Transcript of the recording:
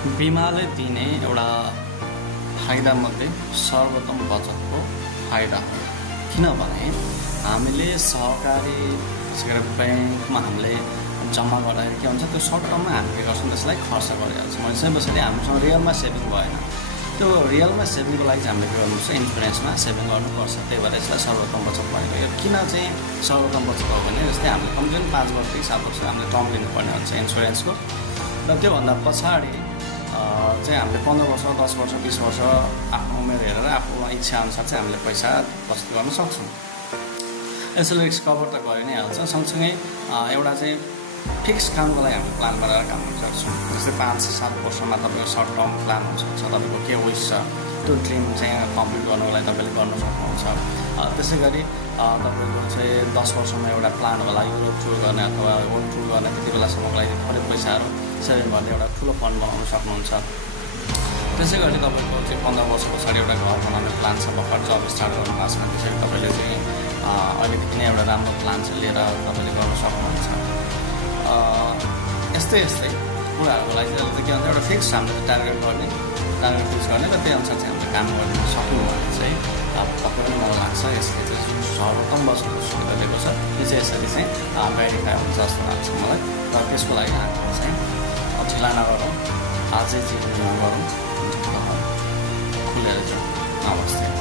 बिमाले दिने एउटा फाइदामध्ये सर्वोत्तम बचतको फाइदा हो। किनभने हामीले सहकारी ब्याङ्कमा हामीले जम्मा गर्दाखेरि के हुन्छ, त्यो सर्ट टर्ममा हामी के गर्छौँ, त्यसलाई खर्च गरिहाल्छौँ। भनेपछि पछाडि हामीसँग रियलमा सेभिङ भएन। त्यो रियलमा सेभिङको लागि चाहिँ हामीले के गर्नुपर्छ, इन्सुरेन्समा सेभिङ गर्नुपर्छ। त्यही भएर यसलाई सर्वोत्तम बचत भनेको। यो किन चाहिँ सर्वोत्तम बचत हो भने, जस्तै हामीले कम्तीमा 5 वर्षदेखि 7 वर्ष हामीले टर्म लिनुपर्ने हुन्छ इन्सुरेन्सको। र त्योभन्दा पछाडि चाहिँ हामीले 15 वर्ष 10 वर्ष 20 वर्ष आफ्नो उमेर हेरेर आफ्नो इच्छाअनुसार चाहिँ हामीले पैसा बचत गर्न सक्छौँ। यसले रिस्क कभर त गरि नै हाल्छ। सँगसँगै एउटा चाहिँ फिक्स कामको लागि हामीले प्लान बनाएर काम गर्न सक्छौँ। जस्तै 5-7 वर्षमा तपाईँको सर्ट टर्म प्लान हुनसक्छ। तपाईँको के विस छ त्यो ड्रिम चाहिँ कम्प्लिट गर्नुको लागि तपाईँले गर्न सक्नुहुन्छ। त्यसै गरी तपाईँको चाहिँ 10 वर्षमा एउटा प्लान होला, युरोप टुर गर्ने अथवा वर्ल्ड टुर गर्ने, त्यति बेलासम्मको लागि थोरै पैसाहरू सेभिङ गर्ने एउटा ठुलो फन्ड बनाउन सक्नुहुन्छ। त्यसै गरी तपाईँको चाहिँ 15 वर्ष पछाडि एउटा घर बनाउने प्लान छ, भर्खर जब स्टार्ट गर्नु भएको छ, त्यसरी तपाईँले चाहिँ अलिकति नै एउटा राम्रो प्लान चाहिँ लिएर तपाईँले गर्न सक्नुहुन्छ। यस्तै कुराहरूको लागि चाहिँ के भन्छ, एउटा फिक्स हामीले टार्गेट फिक्स गर्ने र त्यही अनुसार चाहिँ हामीले काम गर्न सक्यौँ भने चाहिँ पक्कै पनि मलाई लाग्छ यसले चाहिँ जुन सर्वोत्तम बचतको सुविधा दिएको छ त्यो चाहिँ यसरी चाहिँ भेरिफाई हुन्छ जस्तो लाग्छ मलाई। र त्यसको लागि हामीले चाहिँ ढिला नगरौँ, आजै जीवन गरौँ, खुलेर जाउँ। नमस्ते।